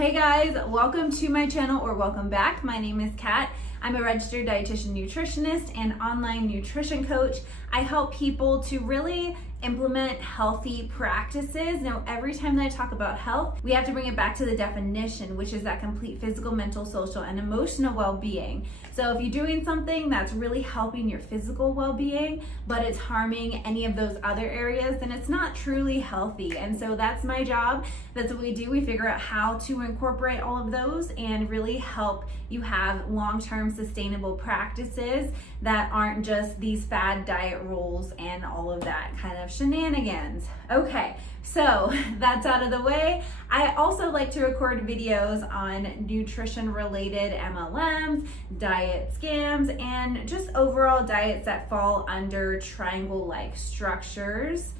Hey guys, welcome to my channel, or welcome back. My name is Kat. I'm a registered dietitian nutritionist and online nutrition coach. I help people to really implement healthy practices. Now, every time that I talk about health, we have to bring it back to the definition, which is that complete physical, mental, social, and emotional well-being. So if you're doing something that's really helping your physical well-being, but it's harming any of those other areas, then it's not truly healthy. And so that's my job. That's what we do. We figure out how to incorporate all of those and really help you have long-term sustainable practices that aren't just these fad diet rules and all of that kind of shenanigans. Okay, so that's out of the way. I also like to record videos on nutrition related MLMs, diet scams, and just overall diets that fall under triangle-like structures.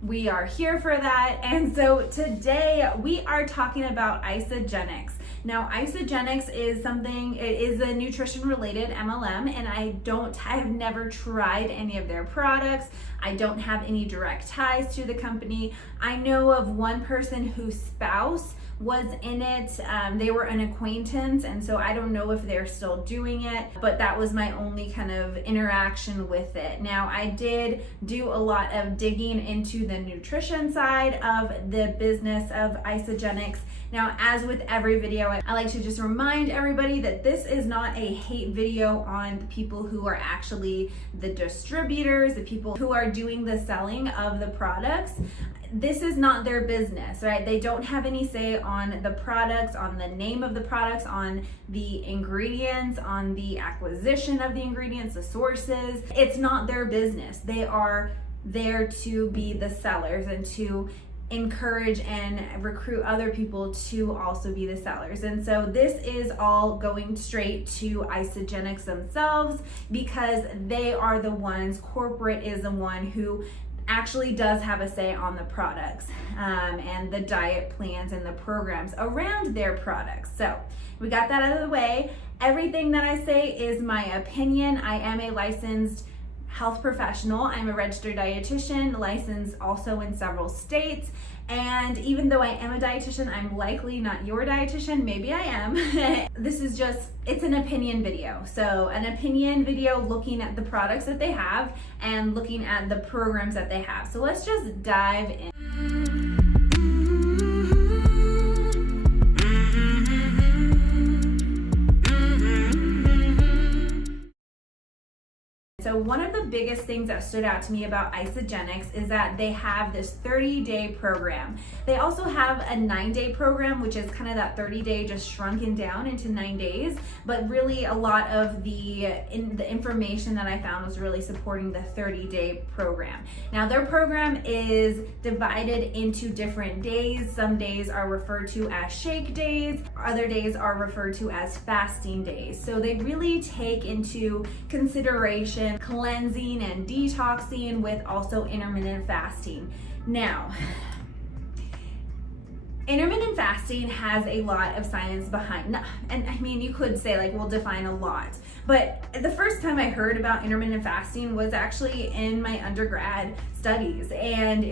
We are here for that. And so today we are talking about Isagenix. Now, Isagenix is it is a nutrition related MLM, and I've never tried any of their products. I don't have any direct ties to the company. I know of one person whose spouse was in it. They were an acquaintance, and so I don't know if they're still doing it, but that was my only kind of interaction with it. Now, I did do a lot of digging into the nutrition side of the business of Isagenix. Now, as with every video, I like to just remind everybody that this is not a hate video on the people who are actually the distributors, the people who are doing the selling of the products. This is not their business, right? They don't have any say on the products, on the name of the products, on the ingredients, on the acquisition of the ingredients, the sources. It's not their business. They are there to be the sellers and to encourage and recruit other people to also be the sellers. And so this is all going straight to Isagenix themselves, because they are the ones, corporate is the one who actually does have a say on the products and the diet plans and the programs around their products. So we got that out of the way. Everything that I say is my opinion. I am a licensed health professional. I'm a registered dietitian, licensed also in several states. And even though I am a dietitian, I'm likely not your dietitian. Maybe I am. This is it's an opinion video. So an opinion video looking at the products that they have and looking at the programs that they have. So let's just dive in. So one of the biggest things that stood out to me about Isagenix is that they have this 30-day program. They also have a 9-day program, which is kind of that 30-day just shrunken down into 9 days. But really a lot of the information that I found was really supporting the 30-day program. Now, their program is divided into different days. Some days are referred to as shake days. Other days are referred to as fasting days. So they really take into consideration cleansing and detoxing with also intermittent fasting. Now, intermittent fasting has a lot of science behind, and I mean, you could say like, we'll define a lot, but the first time I heard about intermittent fasting was actually in my undergrad studies, and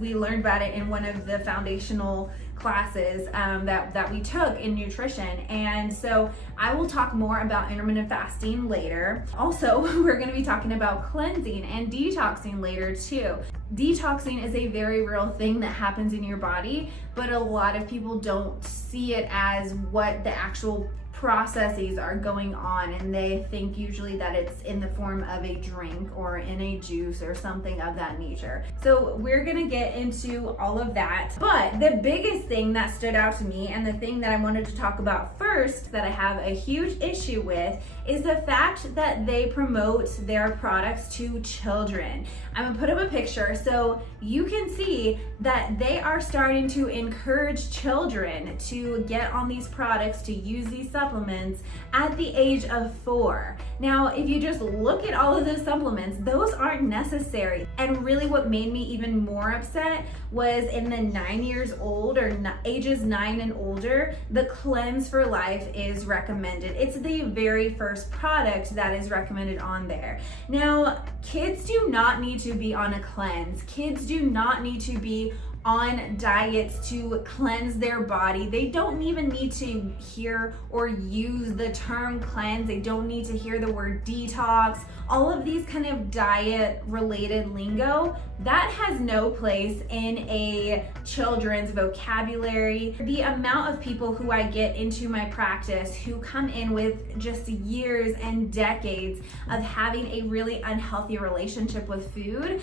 we learned about it in one of the foundational classes that we took in nutrition. And so I will talk more about intermittent fasting later. Also, we're going to be talking about cleansing and detoxing later too. Detoxing is a very real thing that happens in your body, but a lot of people don't see it as what the actual processes are going on, and they think usually that it's in the form of a drink or in a juice or something of that nature. So we're gonna get into all of that. But the biggest thing that stood out to me, and the thing that I wanted to talk about first that I have a huge issue with, is the fact that they promote their products to children. I'm gonna put up a picture so you can see that they are starting to encourage children to get on these products, to use these supplements at the age of 4. Now, if you just look at all of those supplements, those aren't necessary. And really what made me even more upset was in the 9 years old or ages 9 and older, the Cleanse for Life is recommended. It's the very first product that is recommended on there. Now, kids do not need to be on a cleanse. Kids do not need to be on diets to cleanse their body. They don't even need to hear or use the term cleanse. They don't need to hear the word detox. All of these kind of diet related lingo, that has no place in a children's vocabulary. The amount of people who I get into my practice who come in with just years and decades of having a really unhealthy relationship with food,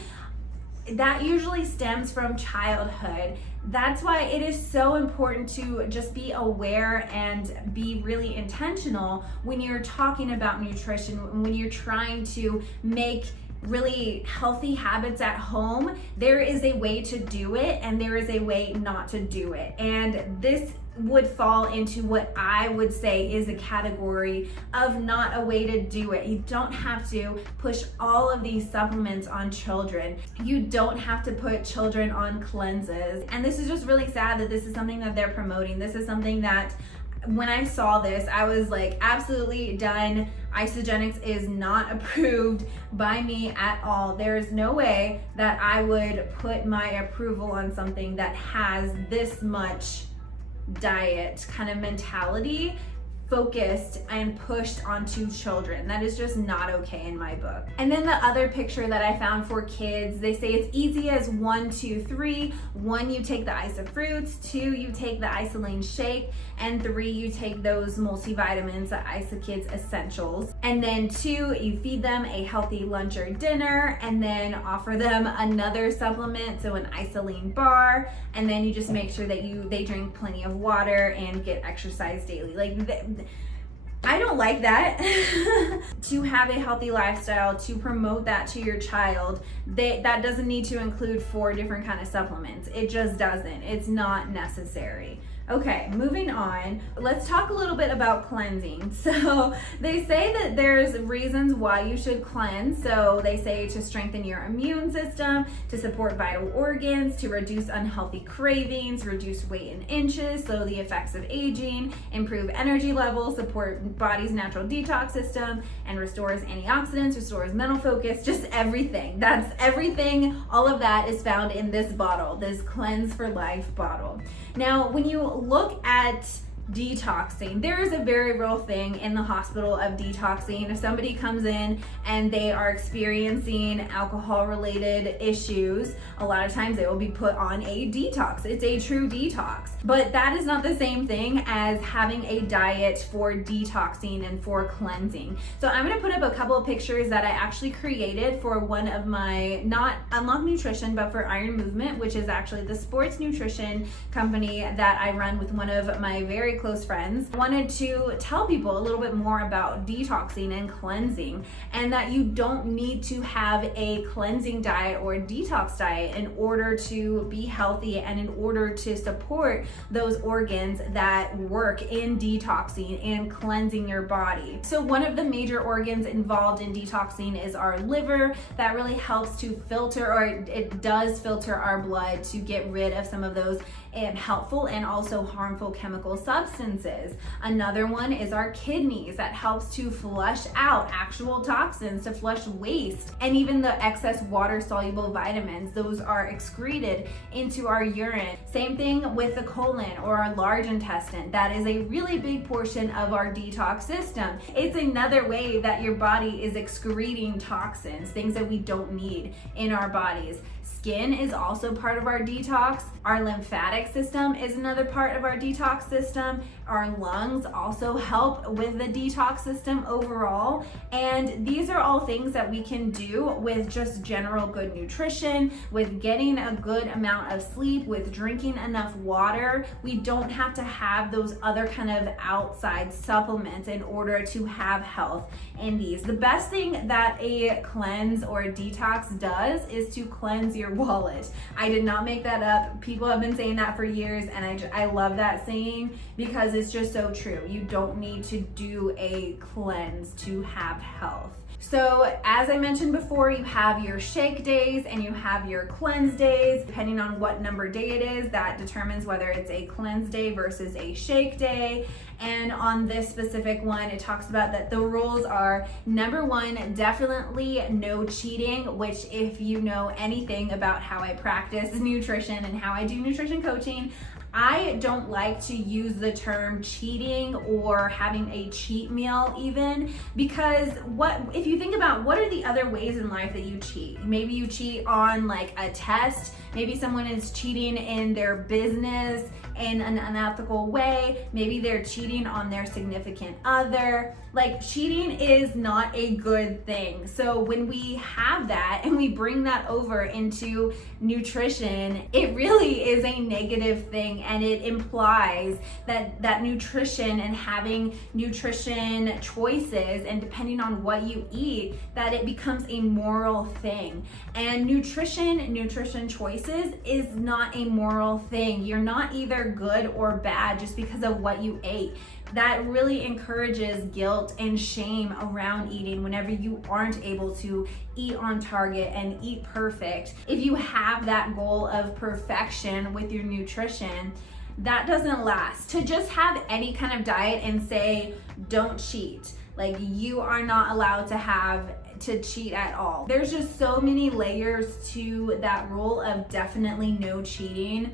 that usually stems from childhood. That's why it is so important to just be aware and be really intentional when you're talking about nutrition, when you're trying to make really healthy habits at home. There is a way to do it and there is a way not to do it. And this would fall into what I would say is a category of not a way to do it. You don't have to push all of these supplements on children. You don't have to put children on cleanses. And this is just really sad that this is something that they're promoting. This is something that when I saw this, I was like, absolutely done. Isagenix is not approved by me at all. There's no way that I would put my approval on something that has this much diet kind of mentality focused and pushed onto children. That is just not okay in my book. And then the other picture that I found for kids, they say it's easy as 1, 2, 3. 1, you take the Isa fruits. 2, you take the Isolane shake. And 3, you take those multivitamins, the Isa Kids Essentials. And then 2, you feed them a healthy lunch or dinner, and then offer them another supplement, so an Isolane bar. And then you just make sure that they drink plenty of water and get exercise daily. I don't like that. To have a healthy lifestyle, to promote that to your child, that doesn't need to include 4 different kind of supplements. It just doesn't. It's not necessary. Okay, moving on. Let's talk a little bit about cleansing. So they say that there's reasons why you should cleanse. So they say to strengthen your immune system, to support vital organs, to reduce unhealthy cravings, reduce weight in inches, slow the effects of aging, improve energy levels, support body's natural detox system, and restores antioxidants, restores mental focus, just everything. That's everything. All of that is found in this bottle, this Cleanse for Life bottle. Now, when you look at detoxing, there is a very real thing in the hospital of detoxing. If somebody comes in and they are experiencing alcohol related issues, a lot of times they will be put on a detox. It's a true detox, but that is not the same thing as having a diet for detoxing and for cleansing. So I'm going to put up a couple of pictures that I actually created for one of my, not Unlock Nutrition, but for Iron Movement, which is actually the sports nutrition company that I run with one of my very close friends. I wanted to tell people a little bit more about detoxing and cleansing, and that you don't need to have a cleansing diet or a detox diet in order to be healthy and in order to support those organs that work in detoxing and cleansing your body. So one of the major organs involved in detoxing is our liver. That really helps to filter, or it does filter our blood to get rid of some of those helpful and also harmful chemical substances. Another one is our kidneys, that helps to flush out actual toxins, to flush waste, and even the excess water soluble vitamins. Those are excreted into our urine. Same thing with the colon or our large intestine. That is a really big portion of our detox system. It's another way that your body is excreting toxins, things that we don't need in our bodies. Skin is also part of our detox. Our lymphatic system is another part of our detox system. Our lungs also help with the detox system overall. And these are all things that we can do with just general good nutrition, with getting a good amount of sleep, with drinking enough water. We don't have to have those other kind of outside supplements in order to have health in these. The best thing that a cleanse or a detox does is to cleanse your wallet. I did not make that up. People have been saying that for years, and I love that saying because it's just so true. You don't need to do a cleanse to have health. So as I mentioned before, you have your shake days and you have your cleanse days. Depending on what number day it is, that determines whether it's a cleanse day versus a shake day. And on this specific one, it talks about that the rules are, number one, definitely no cheating, which if you know anything about how I practice nutrition and how I do nutrition coaching, I don't like to use the term cheating or having a cheat meal even, because if you think about what are the other ways in life that you cheat? Maybe you cheat on like a test, maybe someone is cheating in their business in an unethical way, maybe they're cheating on their significant other. Like, cheating is not a good thing. So when we have that and we bring that over into nutrition, it really is a negative thing, and it implies that nutrition and having nutrition choices, and depending on what you eat, that it becomes a moral thing. And nutrition choices is not a moral thing. You're not either good or bad just because of what you ate. That really encourages guilt and shame around eating whenever you aren't able to eat on target and eat perfect. If you have that goal of perfection with your nutrition, that doesn't last. To just have any kind of diet and say, don't cheat, like you are not allowed to cheat at all. There's just so many layers to that rule of definitely no cheating.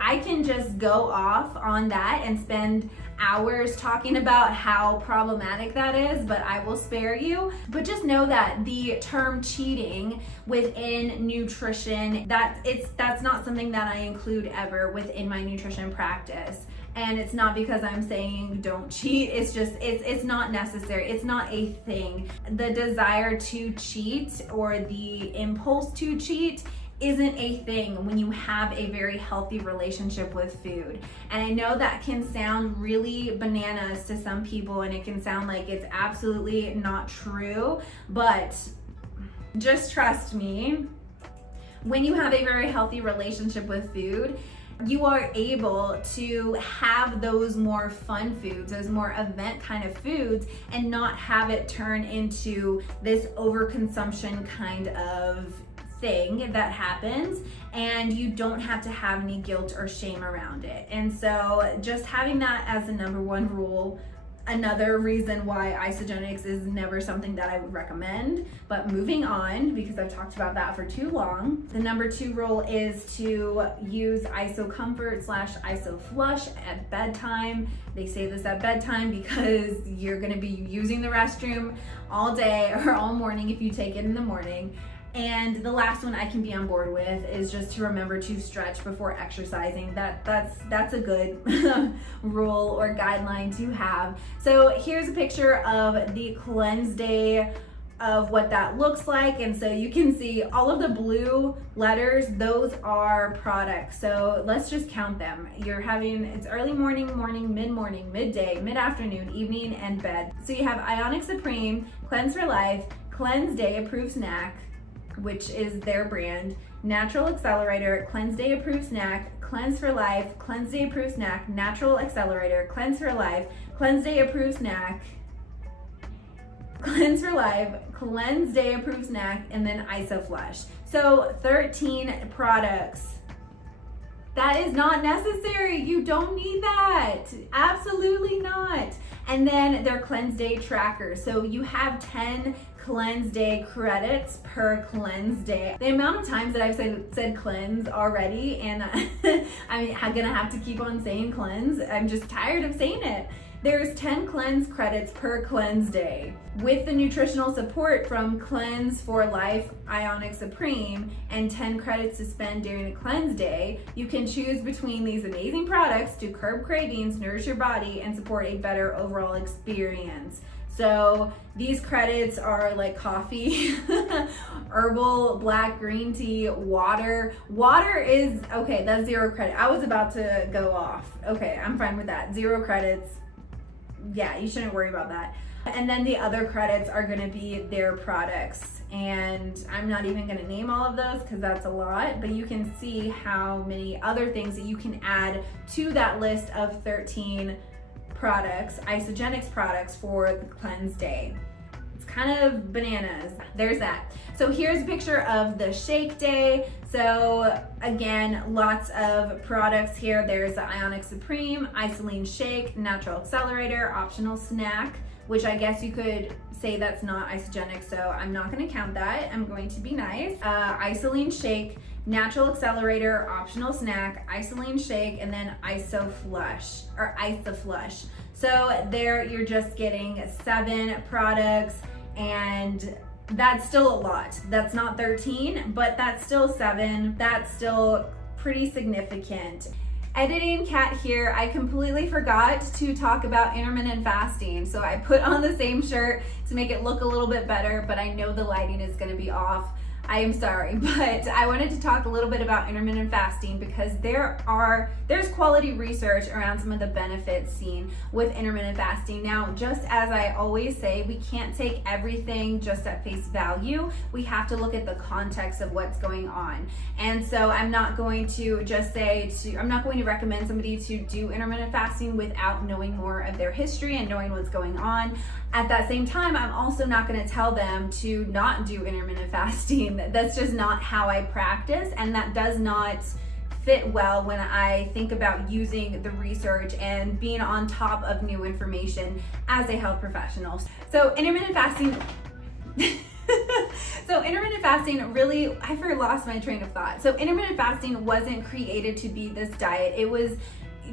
I can just go off on that and spend hours talking about how problematic that is, but I will spare you. But just know that the term cheating within nutrition, that's not something that I include ever within my nutrition practice. And it's not because I'm saying don't cheat, it's just, it's not necessary, it's not a thing. The desire to cheat or the impulse to cheat isn't a thing when you have a very healthy relationship with food. And I know that can sound really bananas to some people, and it can sound like it's absolutely not true, but just trust me, when you have a very healthy relationship with food, you are able to have those more fun foods, those more event kind of foods, and not have it turn into this overconsumption kind of thing that happens, and you don't have to have any guilt or shame around it. And so just having that as the number one rule, another reason why Isagenix is never something that I would recommend. But moving on, because I've talked about that for too long, the number two rule is to use IsoComfort / IsoFlush at bedtime. They say this at bedtime because you're gonna be using the restroom all day or all morning if you take it in the morning. And the last one I can be on board with is just to remember to stretch before exercising. That's a good rule or guideline to have. So here's a picture of the cleanse day of what that looks like. And so you can see all of the blue letters, those are products. So let's just count them. It's early morning, mid-morning, midday, mid-afternoon, evening, and bed. So you have Ionic Supreme, Cleanse for Life, Cleanse Day Approved Snack, which is their brand, Natural Accelerator, Cleanse Day Approved Snack, Cleanse for Life, Cleanse Day Approved Snack, Natural Accelerator, Cleanse for Life, Cleanse Day Approved Snack, Cleanse for Life, Cleanse Day Approved Snack, and then IsoFlush. So 13 products. That is not necessary. You don't need that. Absolutely not. And then their cleanse day tracker. So you have 10 cleanse day credits per cleanse day. The amount of times that I've said cleanse already, and I'm gonna have to keep on saying cleanse. I'm just tired of saying it. There's 10 cleanse credits per cleanse day. With the nutritional support from Cleanse for Life Ionic Supreme and 10 credits to spend during a cleanse day, you can choose between these amazing products to curb cravings, nourish your body, and support a better overall experience. So these credits are like coffee, herbal, black, green tea, water. Water is, okay, that's 0 credit. I was about to go off. Okay, I'm fine with that. 0 credits. Yeah, you shouldn't worry about that. And then the other credits are gonna be their products. And I'm not even gonna name all of those because that's a lot, but you can see how many other things that you can add to that list of 13 products, Isagenix products for the cleanse day. It's kind of bananas. There's that. So here's a picture of the shake day. So again, lots of products here. There's the Ionic Supreme, Isoline Shake, Natural Accelerator, optional snack, which I guess you could say that's not Isagenix, so I'm not gonna count that. I'm going to be nice. Isoline Shake, Natural Accelerator, optional snack, Isoline Shake, and then IsoFlush, or IsoFlush. So there you're just getting 7 products, and that's still a lot. That's not 13, but that's still 7. That's still pretty significant. Editing Kat here, I completely forgot to talk about intermittent fasting. So I put on the same shirt to make it look a little bit better, but I know the lighting is gonna be off. I am sorry, but I wanted to talk a little bit about intermittent fasting because there's quality research around some of the benefits seen with intermittent fasting. Now, just as I always say, we can't take everything just at face value. We have to look at the context of what's going on. And so I'm not going to recommend somebody to do intermittent fasting without knowing more of their history and knowing what's going on. At that same time, I'm also not going to tell them to not do intermittent fasting. That's just not how I practice, and that does not fit well when I think about using the research and being on top of new information as a health professional. So intermittent fasting intermittent fasting really, I lost my train of thought. So intermittent fasting wasn't created to be this diet. It was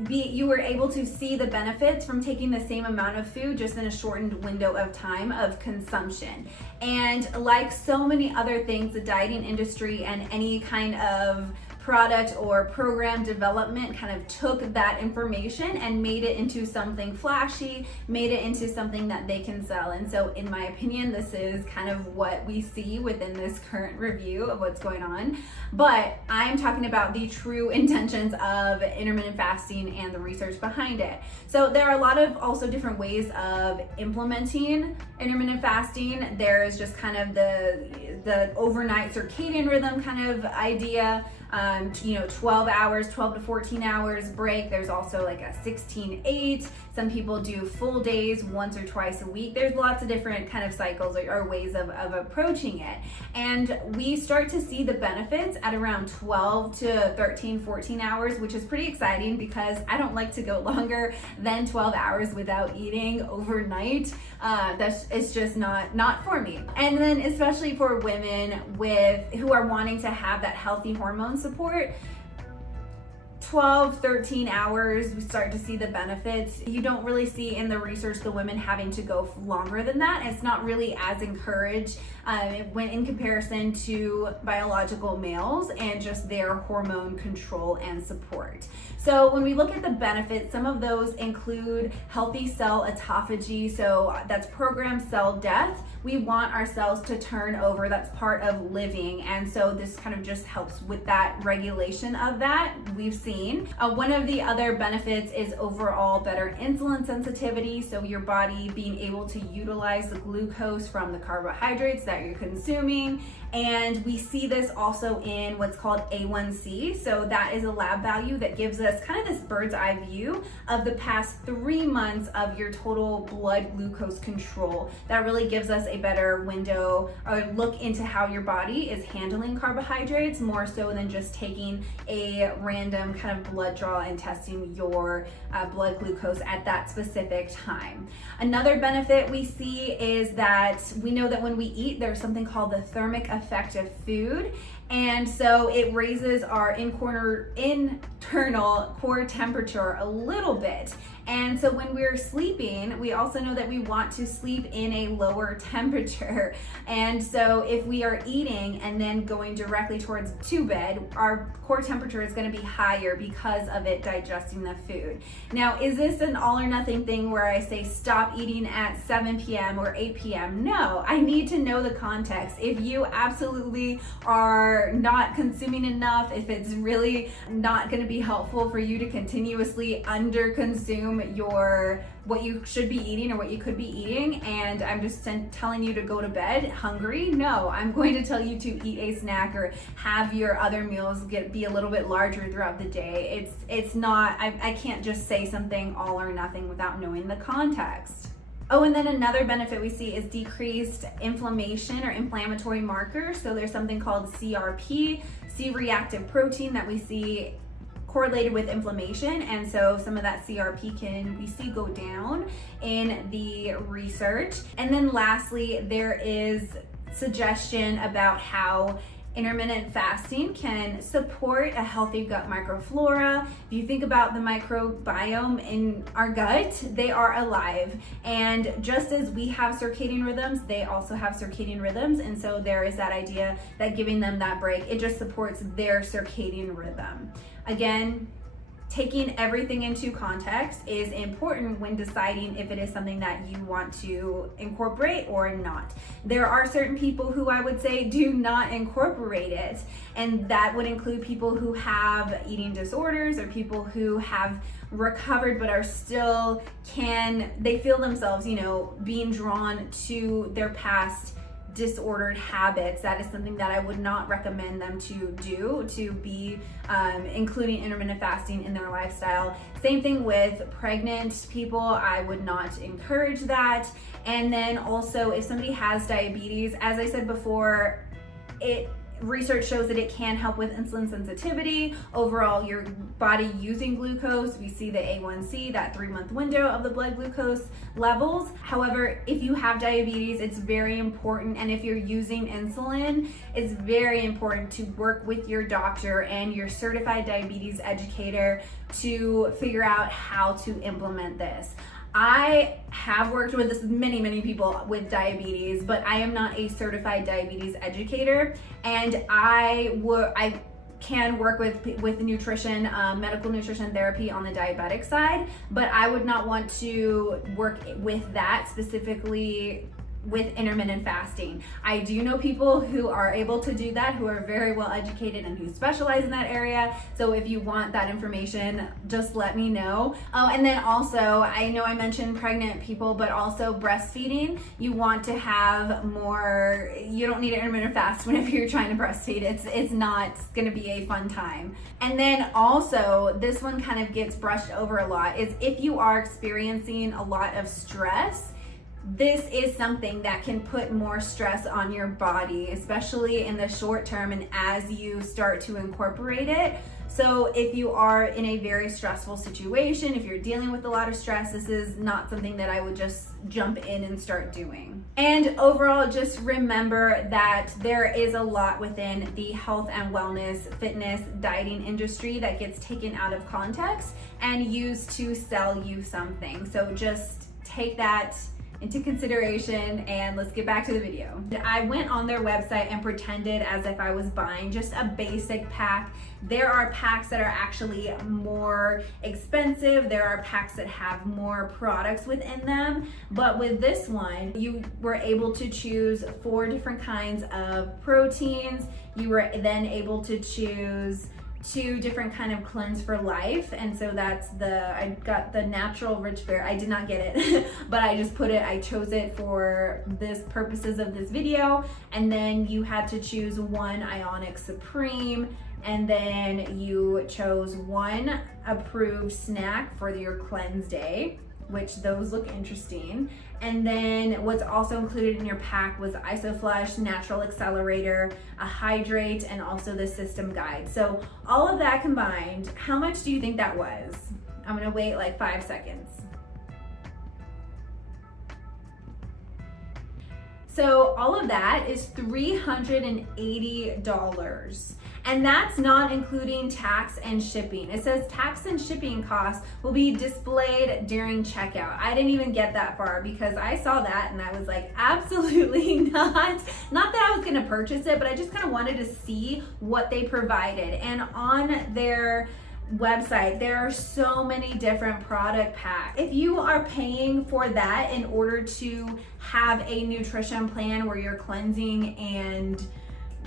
you were able to see the benefits from taking the same amount of food just in a shortened window of time of consumption. And like so many other things, the dieting industry and any kind of product or program development kind of took that information and made it into something flashy, made it into something that they can sell. And so in my opinion, this is kind of what we see within this current review of what's going on. But I'm talking about the true intentions of intermittent fasting and the research behind it. So there are a lot of also different ways of implementing intermittent fasting. There's just kind of the overnight circadian rhythm kind of idea. 12 hours, 12 to 14 hours break. There's also like a 16-8. Some people do full days once or twice a week. There's lots of different kind of cycles or ways of approaching it. And we start to see the benefits at around 12 to 13, 14 hours, which is pretty exciting because I don't like to go longer than 12 hours without eating overnight. It's just not for me. And then especially for women who are wanting to have that healthy hormone support, 12, 13 hours, we start to see the benefits. You don't really see in the research the women having to go longer than that. It's not really as encouraged when in comparison to biological males and just their hormone control and support. So when we look at the benefits, some of those include healthy cell autophagy. So that's programmed cell death. We want our cells to turn over. That's part of living. And so this kind of just helps with that regulation of that we've seen. One of the other benefits is overall better insulin sensitivity. So your body being able to utilize the glucose from the carbohydrates that you're consuming. And we see this also in what's called A1C. So that is a lab value that gives us kind of this bird's eye view of the past 3 months of your total blood glucose control. That really gives us a better window or look into how your body is handling carbohydrates, more so than just taking a random kind of blood draw and testing your blood glucose at that specific time. Another benefit we see is that we know that when we eat, there's something called the thermic effect of food. And so it raises our internal core temperature a little bit. And so when we're sleeping, we also know that we want to sleep in a lower temperature. And so if we are eating and then going directly towards to bed, our core temperature is going to be higher because of it digesting the food. Now, is this an all or nothing thing where I say stop eating at 7 p.m. or 8 p.m.? No, I need to know the context. If you absolutely are not consuming enough, if it's really not going to be helpful for you to continuously under consume what you should be eating or what you could be eating, and I'm just telling you to go to bed hungry, no, I'm going to tell you to eat a snack or have your other meals be a little bit larger throughout the day. It's not, I can't just say something all or nothing without knowing the context. Oh, and then another benefit we see is decreased inflammation or inflammatory markers. So there's something called CRP, C-reactive protein, that we see correlated with inflammation, and so some of that CRP we see go down in the research. And then lastly, there is suggestion about how intermittent fasting can support a healthy gut microflora. If you think about the microbiome in our gut, they are alive. And just as we have circadian rhythms, they also have circadian rhythms. And so there is that idea that giving them that break, it just supports their circadian rhythm. Again, taking everything into context is important when deciding if it is something that you want to incorporate or not. There are certain people who I would say do not incorporate it, and that would include people who have eating disorders or people who have recovered but are still they feel themselves, being drawn to their past disordered habits. That is something that I would not recommend them to do, to be including intermittent fasting in their lifestyle. Same thing with pregnant people. I would not encourage that. And then also if somebody has diabetes, as I said before, research shows that it can help with insulin sensitivity, overall your body using glucose. We see the A1C, that 3-month window of the blood glucose levels. However, if you have diabetes, it's very important, and if you're using insulin, it's very important to work with your doctor and your certified diabetes educator to figure out how to implement this. I have worked with many people with diabetes, but I am not a certified diabetes educator, and I can work with nutrition, medical nutrition therapy on the diabetic side, but I would not want to work with that specifically with intermittent fasting. I do know people who are able to do that, who are very well educated and who specialize in that area. So if you want that information, just let me know. Oh, and then also, I know I mentioned pregnant people, but also breastfeeding. You want to have more, you don't need an intermittent fast whenever you're trying to breastfeed. It's not gonna be a fun time. And then also, this one kind of gets brushed over a lot, is if you are experiencing a lot of stress, this is something that can put more stress on your body, especially in the short term and as you start to incorporate it. So if you are in a very stressful situation, if you're dealing with a lot of stress, this is not something that I would just jump in and start doing. And overall, just remember that there is a lot within the health and wellness, fitness, dieting industry that gets taken out of context and used to sell you something. So just take that into consideration, and let's get back to the video. I went on their website and pretended as if I was buying just a basic pack. There are packs that are actually more expensive. There are packs that have more products within them. But with this one, you were able to choose 4 different kinds of proteins. You were then able to choose 2 different kind of cleanse for life, and so that's I got the natural rich berry. I did not get it but I chose it for this purposes of this video. And then you had to choose 1 Ionic Supreme, and then you chose 1 approved snack for your cleanse day, which those look interesting. And then what's also included in your pack was IsoFlush, Natural Accelerator, a hydrate, and also the system guide. So all of that combined, how much do you think that was? I'm gonna wait like 5 seconds. So all of that is $380. And that's not including tax and shipping. It says tax and shipping costs will be displayed during checkout. I didn't even get that far because I saw that and I was like, absolutely not. Not that I was gonna purchase it, but I just kind of wanted to see what they provided. And on their website, there are so many different product packs. If you are paying for that in order to have a nutrition plan where you're cleansing and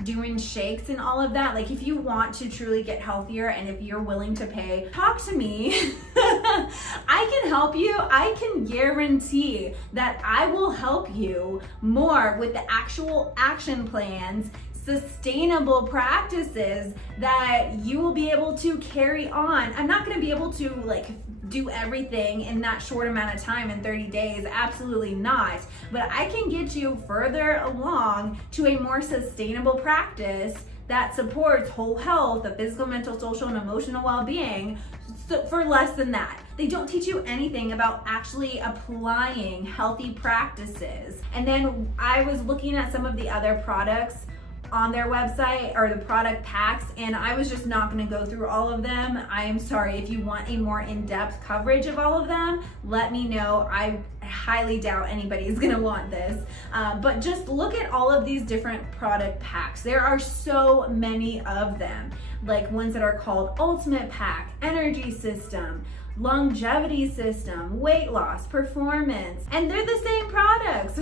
doing shakes and all of that, like if you want to truly get healthier and if you're willing to pay, talk to me. I can help you. I can guarantee that I will help you more with the actual action plans, sustainable practices that you will be able to carry on. I'm not going to be able to like do everything in that short amount of time in 30 days. Absolutely not. But I can get you further along to a more sustainable practice that supports whole health, the physical, mental, social, and emotional well-being for less than that. They don't teach you anything about actually applying healthy practices. And then I was looking at some of the other products on their website, or the product packs, and I was just not going to go through all of them. I am sorry. If you want a more in-depth coverage of all of them, let me know. I highly doubt anybody's going to want this, but just look at all of these different product packs. There are so many of them, like ones that are called Ultimate Pack, Energy System, Longevity System, Weight Loss, Performance, and they're the same products.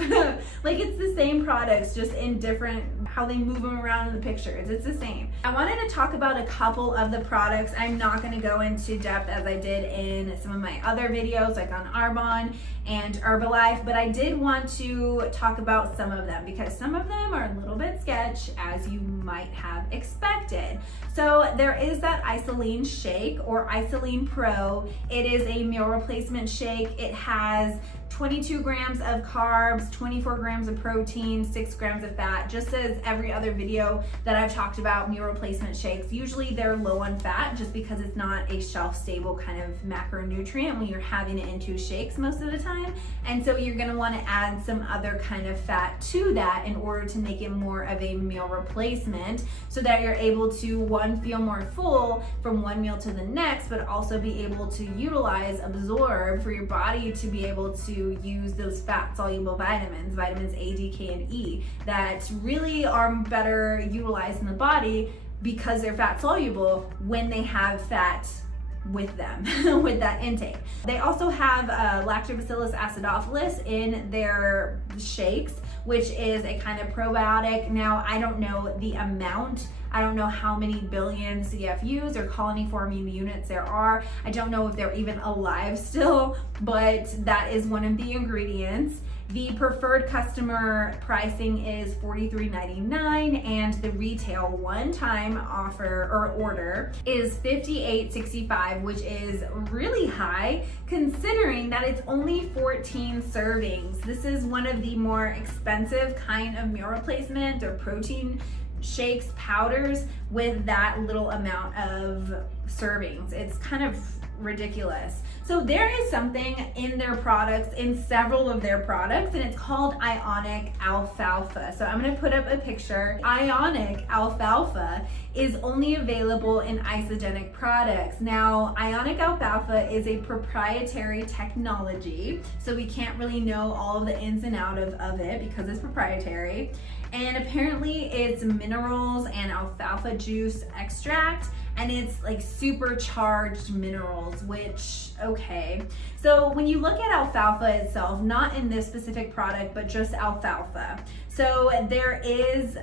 Like, it's the same products, just in different, how they move them around in the pictures. It's the same. I wanted to talk about a couple of the products. I'm not going to go into depth as I did in some of my other videos, like on Arbonne and Herbalife, but I did want to talk about some of them because some of them are a little bit sketch, as you might have expected. So there is that Isagenix shake, or Isagenix Pro. It is a meal replacement shake. It has 22 grams of carbs, 24 grams of protein, 6 grams of fat. Just as every other video that I've talked about meal replacement shakes, usually they're low on fat just because it's not a shelf-stable kind of macronutrient when you're having it into shakes most of the time. And so you're gonna wanna add some other kind of fat to that in order to make it more of a meal replacement, so that you're able to, one, feel more full from one meal to the next, but also be able to utilize, absorb, for your body to be able to use those fat soluble vitamins, vitamins A, D, K, and E, that really are better utilized in the body because they're fat soluble when they have fat with them, with that intake. They also have Lactobacillus acidophilus in their shakes, which is a kind of probiotic. Now, I don't know the amount. I don't know how many billion CFUs or colony forming units there are. I don't know if they're even alive still, but that is one of the ingredients. The preferred customer pricing is $43.99, and the retail one-time offer or order is $58.65, which is really high considering that it's only 14 servings. This is one of the more expensive kind of meal replacement or protein shakes, powders, with that little amount of servings. It's kind of ridiculous. So there is something in their products, in several of their products, and it's called Ionic Alfalfa. So I'm going to put up a picture. Ionic Alfalfa is only available in Isagenix products. Now, Ionic Alfalfa is a proprietary technology, so we can't really know all of the ins and outs of it because it's proprietary. And apparently it's minerals and alfalfa juice extract, and it's like supercharged minerals, which, okay. So when you look at alfalfa itself, not in this specific product, but just alfalfa. So there is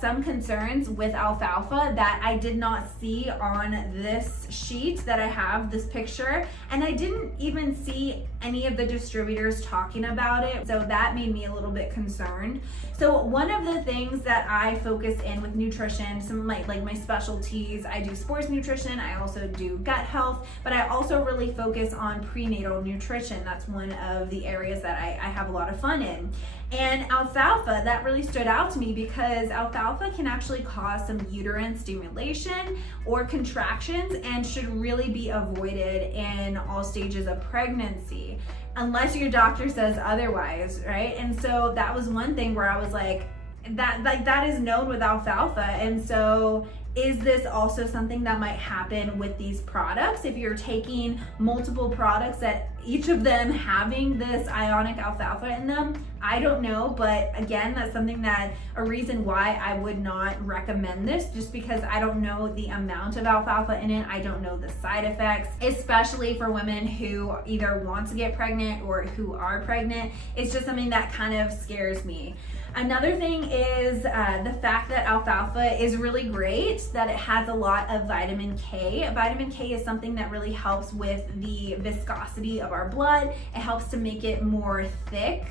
some concerns with alfalfa that I did not see on this sheet that I have, this picture, and I didn't even see any of the distributors talking about it. So that made me a little bit concerned. So one of the things that I focus in with nutrition, some of my specialties, I do sports nutrition, I also do gut health, but I also really focus on prenatal nutrition. That's one of the areas that I have a lot of fun in. And alfalfa, that really stood out to me because alfalfa can actually cause some uterine stimulation or contractions and should really be avoided in all stages of pregnancy, unless your doctor says otherwise, right? And so that was one thing where I was like, that is known with alfalfa. And so is this also something that might happen with these products? If you're taking multiple products that each of them having this ionic alfalfa in them, I don't know, but again, that's something that a reason why I would not recommend this, just because I don't know the amount of alfalfa in it. I don't know the side effects, especially for women who either want to get pregnant or who are pregnant. It's just something that kind of scares me. Another thing is the fact that alfalfa is really great, that it has a lot of vitamin K. Vitamin K is something that really helps with the viscosity of our blood. It helps to make it more thick,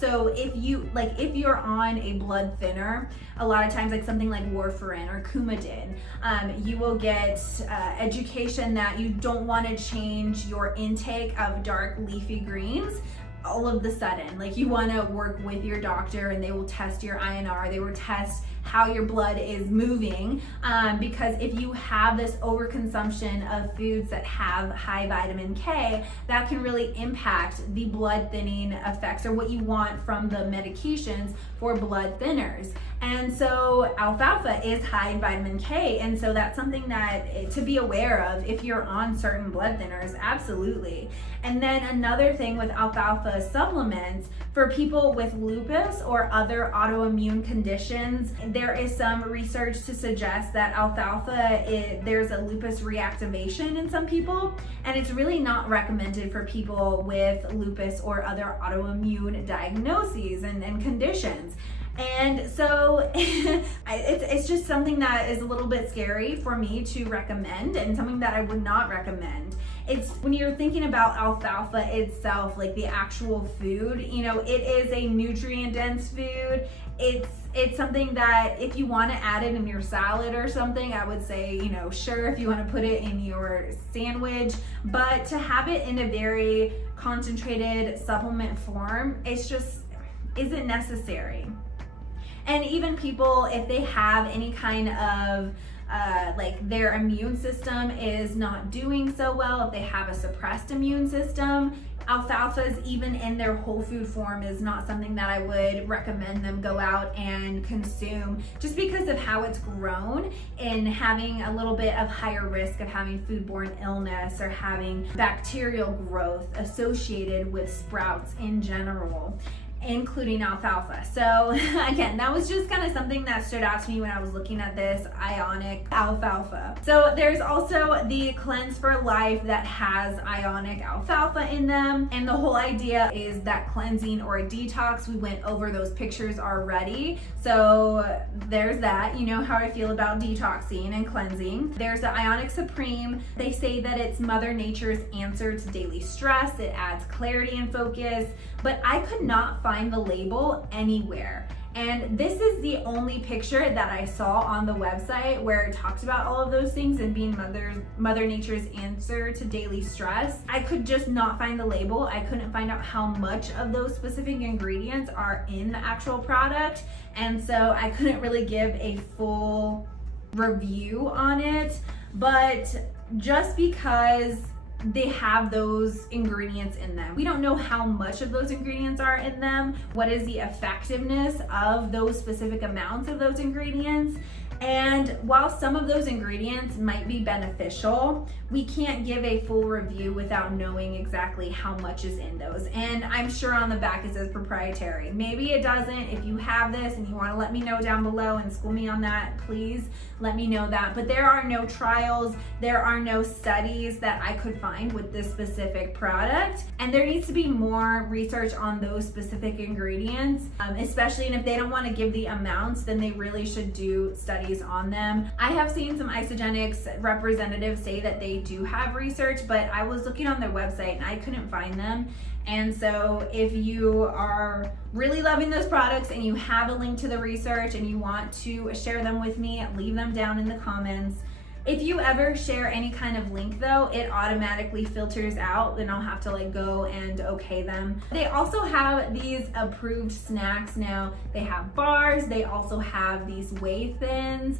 So if you're on a blood thinner, a lot of times like something like warfarin or Coumadin, you will get education that you don't want to change your intake of dark leafy greens all of the sudden. Like, you want to work with your doctor and they will test your INR, they will test how your blood is moving, because if you have this overconsumption of foods that have high vitamin K, that can really impact the blood thinning effects, or what you want from the medications for blood thinners. And so alfalfa is high in vitamin K, and so that's something that to be aware of if you're on certain blood thinners, absolutely. And then another thing with alfalfa supplements, for people with lupus or other autoimmune conditions, there is some research to suggest that alfalfa, there's a lupus reactivation in some people, and it's really not recommended for people with lupus or other autoimmune diagnoses and conditions. And so it's just something that is a little bit scary for me to recommend, and something that I would not recommend. It's when you're thinking about alfalfa itself, like the actual food, you know, it is a nutrient dense food. It's something that if you want to add it in your salad or something, I would say, you know, sure, if you want to put it in your sandwich, but to have it in a very concentrated supplement form, it's just isn't necessary. And even people, if they have any kind of like their immune system is not doing so well, if they have a suppressed immune system, alfalfa's even in their whole food form is not something that I would recommend them go out and consume, just because of how it's grown and having a little bit of higher risk of having foodborne illness or having bacterial growth associated with sprouts in general, including alfalfa. So again, that was just kind of something that stood out to me when I was looking at this ionic alfalfa. So there's also the Cleanse for Life that has ionic alfalfa in them, and the whole idea is that cleansing or a detox. We went over those pictures already, so there's that. You know how I feel about detoxing and cleansing. There's the Ionic Supreme. They say that it's Mother Nature's answer to daily stress. It adds clarity and focus, but I could not find the label anywhere. And this is the only picture that I saw on the website where it talks about all of those things and being Mother Nature's answer to daily stress. I could just not find the label. I couldn't find out how much of those specific ingredients are in the actual product. And so I couldn't really give a full review on it. But just because they have those ingredients in them, we don't know how much of those ingredients are in them, what is the effectiveness of those specific amounts of those ingredients. And while some of those ingredients might be beneficial, we can't give a full review without knowing exactly how much is in those. And I'm sure on the back it says proprietary. Maybe it doesn't. If you have this and you want to let me know down below and school me on that, please let me know that. But there are no trials, there are no studies that I could find with this specific product. And there needs to be more research on those specific ingredients, especially, and if they don't want to give the amounts, then they really should do studies on them. I have seen some Isagenix representatives say that they do have research, but I was looking on their website and I couldn't find them. And so if you are really loving those products and you have a link to the research and you want to share them with me, leave them down in the comments. If you ever share any kind of link though, it automatically filters out, then I'll have to like go and okay them. They also have these approved snacks now. They have bars, they also have these whey thins.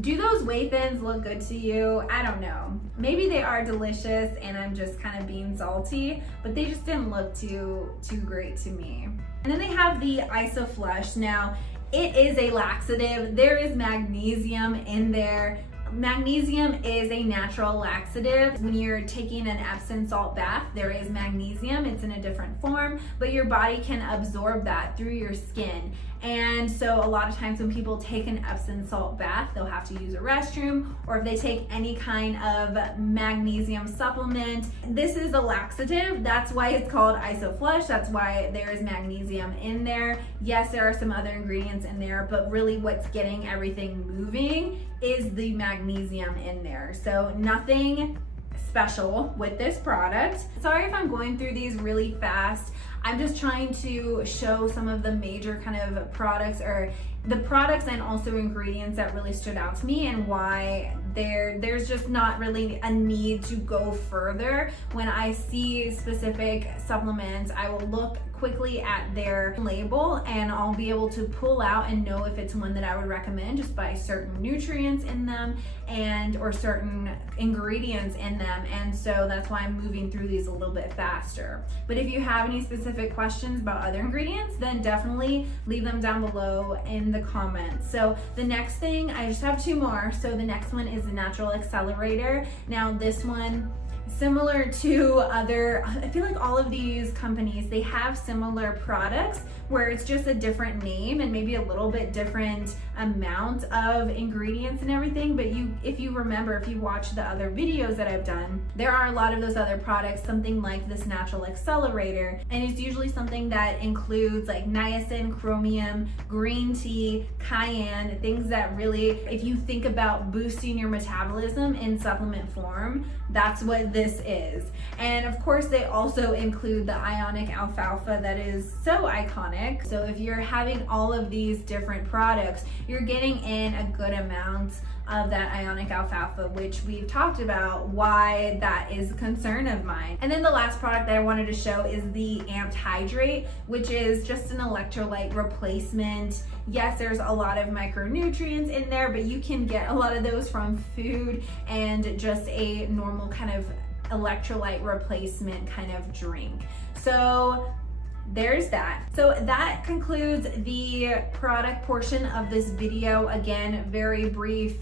Do those whey thins look good to you? I don't know. Maybe they are delicious and I'm just kind of being salty, but they just didn't look too great to me. And then they have the Isoflush. Now, it is a laxative. There is magnesium in there. Magnesium is a natural laxative. When you're taking an Epsom salt bath, there is magnesium. It's in a different form, but your body can absorb that through your skin. And so a lot of times when people take an Epsom salt bath, they'll have to use a restroom, or if they take any kind of magnesium supplement, this is a laxative. That's why it's called Isoflush. That's why there is magnesium in there. Yes, there are some other ingredients in there, but really what's getting everything moving is the magnesium in there. So nothing special with this product. Sorry if I'm going through these really fast. I'm just trying to show some of the major kind of products, or the products and also ingredients that really stood out to me, and why there's just not really a need to go further. When I see specific supplements, I will look quickly at their label and I'll be able to pull out and know if it's one that I would recommend just by certain nutrients in them or certain ingredients in them. And so that's why I'm moving through these a little bit faster. But if you have any specific questions about other ingredients, then definitely leave them down below in the comments. So the next thing, I just have two more. So the next one is the Natural Accelerator. Now this one, similar to other, I feel like all of these companies, they have similar products where it's just a different name and maybe a little bit different amount of ingredients and everything. But if you remember, if you watch the other videos that I've done, there are a lot of those other products, something like this Natural Accelerator, and it's usually something that includes like niacin, chromium, green tea, cayenne, things that really, if you think about boosting your metabolism in supplement form, that's what this is. And of course they also include the ionic alfalfa that is so iconic. So if you're having all of these different products, you're getting in a good amount of that ionic alfalfa, which we've talked about why that is a concern of mine. And then the last product that I wanted to show is the Amped Hydrate, which is just an electrolyte replacement. Yes, there's a lot of micronutrients in there, but you can get a lot of those from food and just a normal kind of electrolyte replacement kind of drink. So there's that. So that concludes the product portion of this video. Again, very brief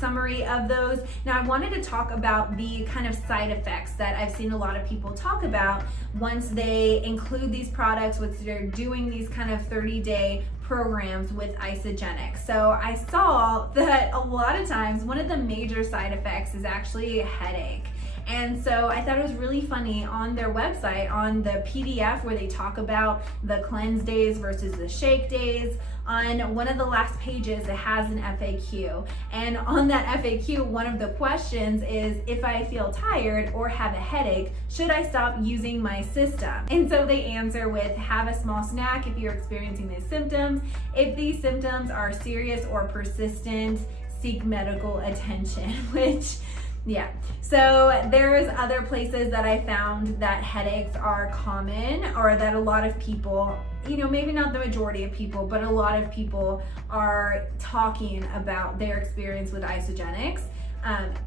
summary of those. Now I wanted to talk about the kind of side effects that I've seen a lot of people talk about once they include these products, once they're doing these kind of 30-day programs with Isagenix. So I saw that a lot of times one of the major side effects is actually a headache. And so I thought it was really funny on their website, on the PDF where they talk about the cleanse days versus the shake days, on one of the last pages it has an FAQ. And on that FAQ, one of the questions is, if I feel tired or have a headache, should I stop using my system? And so they answer with, have a small snack if you're experiencing these symptoms. If these symptoms are serious or persistent, seek medical attention, which, yeah. So there's other places that I found that headaches are common, or that a lot of people, you know, maybe not the majority of people, but a lot of people are talking about their experience with Isagenix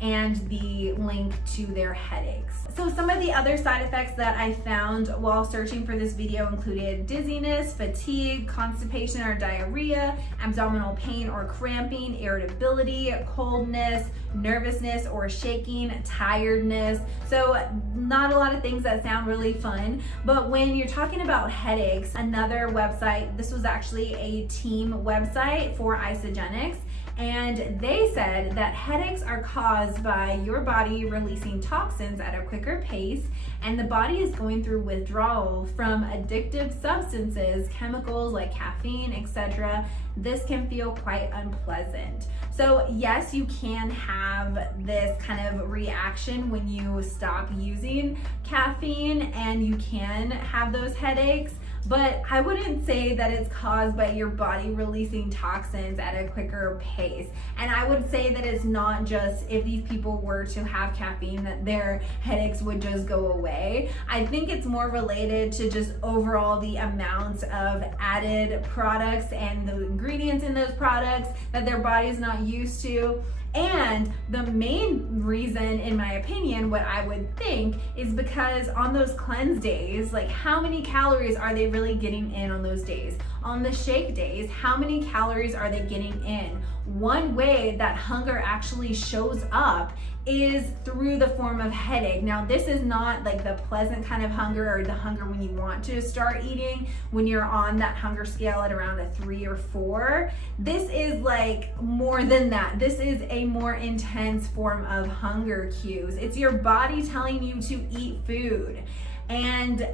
and the link to their headaches. So some of the other side effects that I found while searching for this video included dizziness, fatigue, constipation or diarrhea, abdominal pain or cramping, irritability, coldness, nervousness or shaking, tiredness. So not a lot of things that sound really fun, but when you're talking about headaches, another website, this was actually a team website for Isagenix, and they said that headaches are caused by your body releasing toxins at a quicker pace, and the body is going through withdrawal from addictive substances, chemicals like caffeine, etc. This can feel quite unpleasant. So yes, you can have this kind of reaction when you stop using caffeine, and you can have those headaches, but I wouldn't say that it's caused by your body releasing toxins at a quicker pace. And I would say that it's not just if these people were to have caffeine that their headaches would just go away. I think it's more related to just overall the amount of added products and the ingredients in those products that their body's not used to. And the main reason, in my opinion, what I would think is because on those cleanse days, like how many calories are they really getting in on those days? On the shake days, how many calories are they getting in? One way that hunger actually shows up is through the form of headache. Now, this is not like the pleasant kind of hunger, or the hunger when you want to start eating, when you're on that hunger scale at around a 3 or 4. This is like more than that. This is a more intense form of hunger cues. It's your body telling you to eat food. And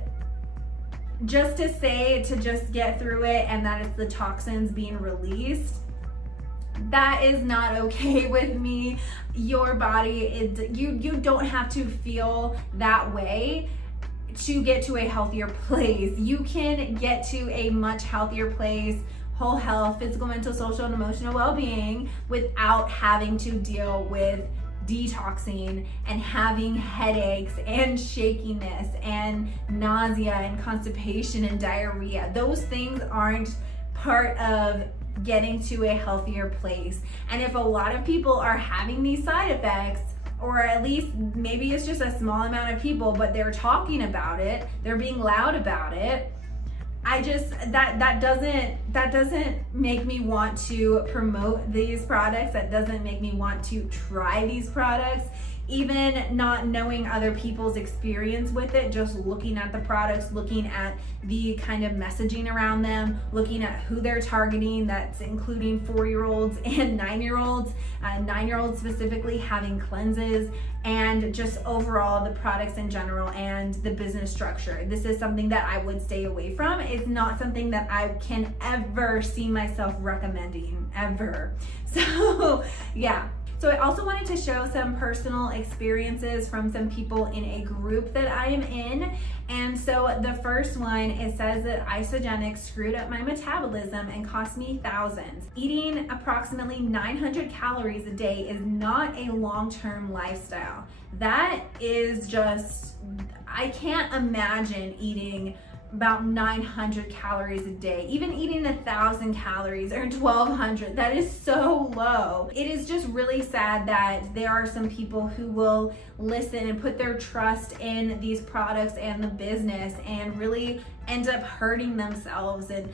just to say to just get through it and that it's the toxins being released, that is not okay with me. Your body, you don't have to feel that way to get to a healthier place. You can get to a much healthier place, whole health, physical, mental, social, and emotional well-being, without having to deal with detoxing and having headaches and shakiness and nausea and constipation and diarrhea. Those things aren't part of getting to a healthier place. And if a lot of people are having these side effects, or at least maybe it's just a small amount of people, but they're talking about it, they're being loud about it, that doesn't make me want to promote these products. That doesn't make me want to try these products. Even not knowing other people's experience with it, just looking at the products, looking at the kind of messaging around them, looking at who they're targeting, that's including 4-year-olds and 9-year-olds, 9-year-olds specifically having cleanses, and just overall the products in general and the business structure. This is something that I would stay away from. It's not something that I can ever see myself recommending, ever. So yeah. So I also wanted to show some personal experiences from some people in a group that I am in. And so the first one, it says that Isagenix screwed up my metabolism and cost me thousands. Eating approximately 900 calories a day is not a long-term lifestyle. That is just, I can't imagine eating about 900 calories a day. Even eating 1,000 calories or 1,200, that is so low. It is just really sad that there are some people who will listen and put their trust in these products and the business and really end up hurting themselves, and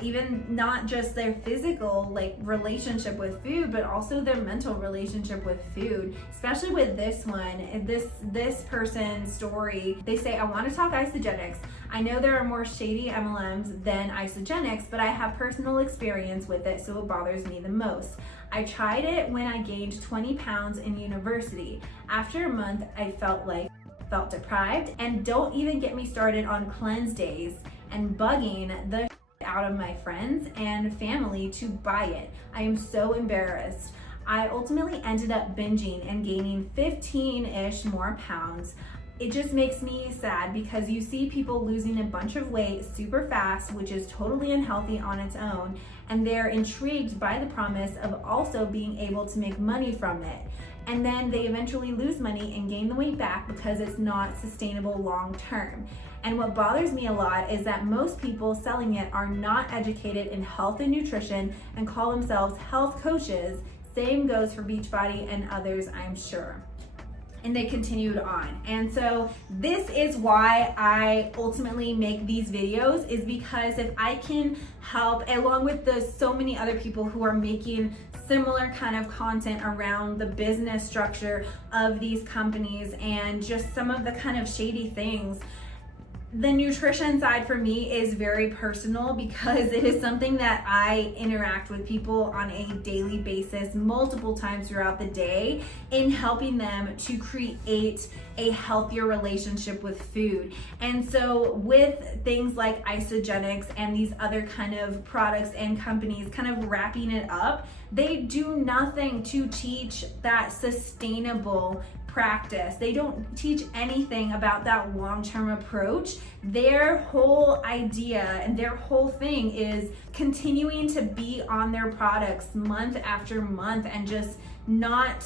even not just their physical relationship with food, but also their mental relationship with food. Especially with this one, this person's story, they say, I want to talk Isagenix. I know there are more shady MLMs than Isagenix, but I have personal experience with it, so it bothers me the most. I tried it when I gained 20 pounds in university. After a month, I felt deprived, and don't even get me started on cleanse days and bugging the out of my friends and family to buy it. I am so embarrassed. I ultimately ended up binging and gaining 15-ish more pounds. It just makes me sad because you see people losing a bunch of weight super fast, which is totally unhealthy on its own, and they're intrigued by the promise of also being able to make money from it. And then they eventually lose money and gain the weight back because it's not sustainable long term. And what bothers me a lot is that most people selling it are not educated in health and nutrition and call themselves health coaches. Same goes for Beachbody and others, I'm sure. And they continued on. And so this is why I ultimately make these videos, is because if I can help, along with so many other people who are making similar kind of content around the business structure of these companies and just some of the kind of shady things, the nutrition side for me is very personal because it is something that I interact with people on a daily basis, multiple times throughout the day, in helping them to create a healthier relationship with food. And so with things like Isagenix and these other kind of products and companies kind of wrapping it up, they do nothing to teach that sustainable practice. They don't teach anything about that long-term approach. Their whole idea and their whole thing is continuing to be on their products month after month and just not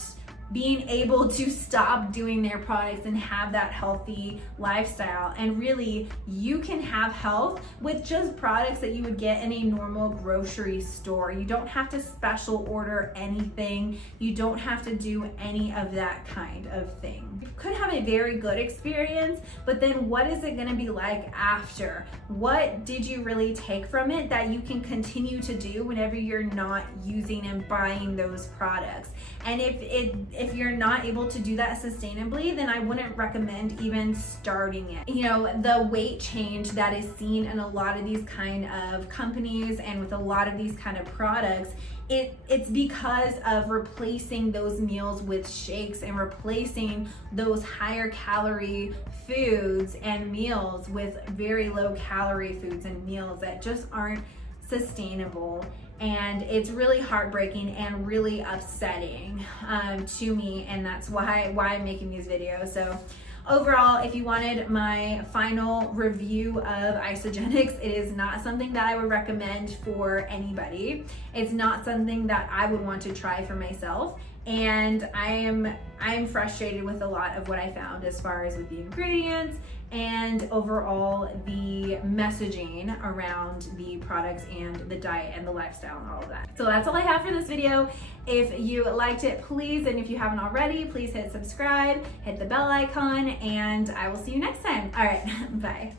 being able to stop doing their products and have that healthy lifestyle. And really, you can have health with just products that you would get in a normal grocery store. You don't have to special order anything. You don't have to do any of that kind of thing. You could have a very good experience, but then what is it gonna be like after? What did you really take from it that you can continue to do whenever you're not using and buying those products? And if you're not able to do that sustainably, then I wouldn't recommend even starting it. You know, the weight change that is seen in a lot of these kind of companies and with a lot of these kind of products, it's because of replacing those meals with shakes and replacing those higher calorie foods and meals with very low calorie foods and meals that just aren't sustainable, and it's really heartbreaking and really upsetting to me, and that's why I'm making these videos. So overall, if you wanted my final review of Isagenix, it is not something that I would recommend for anybody. It's not something that I would want to try for myself, and I am frustrated with a lot of what I found as far as with the ingredients and overall the messaging around the products and the diet and the lifestyle and all of that. So that's all I have for this video. If you liked it, please, and if you haven't already, please hit subscribe, hit the bell icon, and I will see you next time. All right, bye.